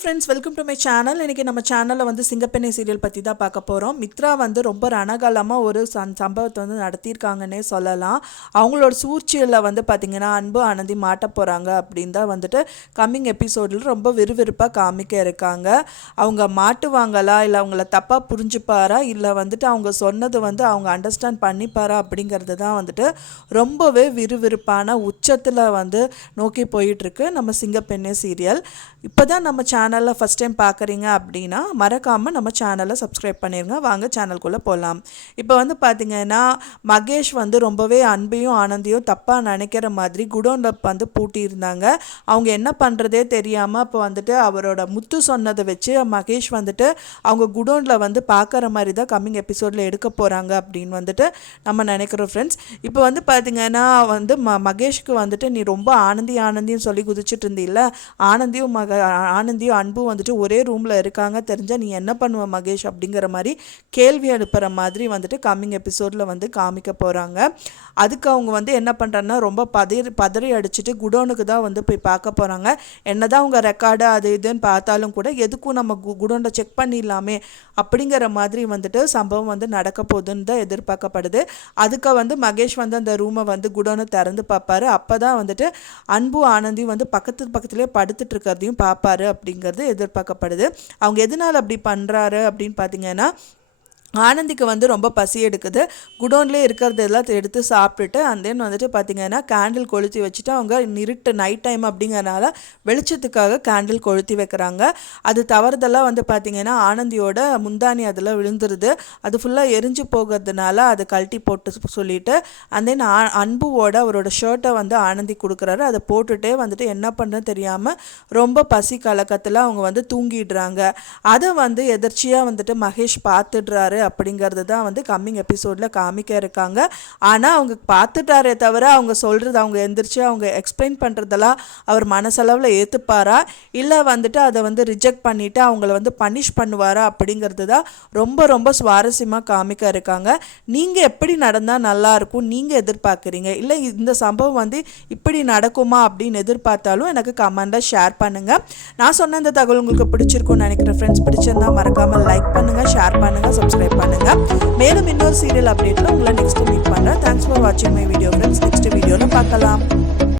Friends welcome to my channel இன்றைக்கி நம்ம சேனலில் வந்து சிங்கப்பெண்ணை சீரியல் பற்றி தான் பார்க்க போகிறோம் மித்ரா வந்து ரொம்ப ரணகாலமாக ஒரு சந் சம்பவத்தை வந்து நடத்தியிருக்காங்கன்னே சொல்லலாம். அவங்களோட சூழ்ச்சியில் வந்து பார்த்திங்கன்னா அன்பு ஆனந்தி மாட்ட போகிறாங்க அப்படின்னு தான் வந்துட்டு கம்மிங் எபிசோடில் ரொம்ப விறுவிறுப்பாக காமிக்க இருக்காங்க. அவங்க மாட்டுவாங்களா? இல்லை அவங்கள தப்பாக புரிஞ்சுப்பாரா? இல்லை வந்துட்டு அவங்க சொன்னது வந்து அவங்க அண்டர்ஸ்டாண்ட் பண்ணிப்பாரா? அப்படிங்கிறது தான் வந்துட்டு ரொம்பவே விறுவிறுப்பான உச்சத்தில் வந்து நோக்கி போயிட்டுருக்கு நம்ம சிங்கப்பெண்ணே சீரியல் இப்போ தான் நம்ம சேனலில் ஃபஸ்ட் டைம் பார்க்குறீங்க அப்படின்னா மறக்காமல் நம்ம சேனலை சப்ஸ்கிரைப் பண்ணிடுங்க வாங்க சேனல்குள்ளே போகலாம் இப்போ வந்து பார்த்திங்கன்னா மகேஷ் வந்து ரொம்பவே அன்பையும் ஆனந்தியும் தப்பாக நினைக்கிற மாதிரி குடோனில் வந்து பூட்டியிருந்தாங்க. அவங்க என்ன பண்ணுறதே தெரியாமல் இப்போ வந்துட்டு அவரோட முத்து சொன்னதை வச்சு மகேஷ் வந்துட்டு அவங்க குடோனில் வந்து பார்க்குற மாதிரி தான் கம்மிங் எபிசோடில் எடுக்க போகிறாங்க அப்படின்னு வந்துட்டு நம்ம நினைக்கிறோம் ஃப்ரெண்ட்ஸ் இப்போ வந்து பார்த்திங்கன்னா வந்து ம மகேஷ்க்கு வந்துட்டு நீ ரொம்ப ஆனந்தி ஆனந்தின்னு சொல்லி குதிச்சிட்டு இருந்தீல்ல ஆனந்தியும் மக ஆனந்தியும் அன்பும் வந்துட்டு ஒரே ரூமில் இருக்காங்க. தெரிஞ்சால் நீ என்ன பண்ணுவ மகேஷ் அப்படிங்கிற மாதிரி கேள்வி அனுப்புகிற மாதிரி வந்துட்டு கம்மிங் எபிசோடில் வந்து காமிக்க போகிறாங்க அதுக்கு அவங்க வந்து என்ன பண்ணுறாங்கன்னா ரொம்ப பதறி பதறி அடிச்சுட்டு குடோனுக்கு தான் வந்து போய் பார்க்க போகிறாங்க என்ன தான் அவங்க ரெக்கார்டு அது இதுன்னு பார்த்தாலும் கூட எதுக்கும் நம்ம கு குடோனை செக் பண்ணிடலாமே அப்படிங்கிற மாதிரி வந்துட்டு சம்பவம் வந்து நடக்க போகுதுன்னு தான் எதிர்பார்க்கப்படுது. அதுக்கு வந்து மகேஷ் வந்து அந்த ரூமை வந்து குடோனை திறந்து பார்ப்பாரு. அப்போ தான் வந்துட்டு அன்பு ஆனந்தியும் வந்து பக்கத்து பக்கத்துலேயே படுத்துட்டு இருக்கிறதையும் பார்ப்பாரு அப்படிங்கிறது எதிர்பார்க்கப்படுது. அவங்க எதனால் அப்படி பண்ணுறாரு அப்படின்னு பார்த்தீங்கன்னா ஆனந்திக்கு வந்து ரொம்ப பசி எடுக்குது. குடோன்லேயே இருக்கிறது எல்லாம் எடுத்து சாப்பிட்டுட்டு அந்த தென் வந்துட்டு பார்த்திங்கன்னா கேண்டில் கொளுத்தி வச்சுட்டு அவங்க இருட்டு நைட் டைம் அப்படிங்கிறனால வெளிச்சத்துக்காக கேண்டில் கொளுத்தி வைக்கிறாங்க. அது தவறுதெல்லாம் வந்து பார்த்திங்கன்னா ஆனந்தியோட முந்தானி அதில் விழுந்துருது. அது ஃபுல்லாக எரிஞ்சு போகிறதுனால அதை கழட்டி போட்டு சொல்லிட்டு அந்த தென் அன்புவோட அவரோட ஷர்ட்டை வந்து ஆனந்தி கொடுக்குறாரு. அதை போட்டுட்டே வந்துட்டு என்ன பண்ணுறது தெரியாமல் ரொம்ப பசி கலக்கத்தில் அவங்க வந்து தூங்கிடுறாங்க. அதை வந்து எதிர்ச்சியாக வந்துட்டு மகேஷ் பார்த்துடுறாரு அப்படிங்கிறது தான் வந்து கம்மிங் எபிசோடில் காமிக்க இருக்காங்க. ஆனால் அவங்க பார்த்துட்டாரே தவிர அவங்க சொல்கிறது அவங்க எந்திரிச்சு அவங்க எக்ஸ்பிளைன் பண்ணுறதெல்லாம் அவர் மனசளவில் ஏற்றுப்பாரா இல்லை வந்துட்டு அதை வந்து ரிஜெக்ட் பண்ணிவிட்டு அவங்கள வந்து பனிஷ் பண்ணுவாரா? அப்படிங்கிறது தான் ரொம்ப ரொம்ப சுவாரஸ்யமாக காமிக்க இருக்காங்க. நீங்கள் எப்படி நடந்தால் நல்லாயிருக்கும் நீங்கள் எதிர்பார்க்குறீங்க? இல்லை இந்த சம்பவம் வந்து இப்படி நடக்குமா அப்படின்னு எதிர்பார்த்தாலும் எனக்கு கமெண்டில் ஷேர் பண்ணுங்கள் நான் சொன்ன இந்த தகவல் உங்களுக்கு பிடிச்சிருக்கும்னு நினைக்கிறேன். ஃப்ரெண்ட்ஸ் பிடிச்சிருந்தா மறக்காமல் லைக் பண்ணுங்கள் ஷேர் பண்ணுங்கள் சப்ஸ்கிரைப் பண்ணுங்கள் மேலும் இன்னொரு சீரியல் அப்டேட்டில் உங்களை நெக்ஸ்ட் மீட் பண்ணுறேன் தேங்க்ஸ் ஃபார் வாட்சிங் மை வீடியோ ஃப்ரெண்ட்ஸ் நெக்ஸ்ட் வீடியோவில் பார்க்கலாம்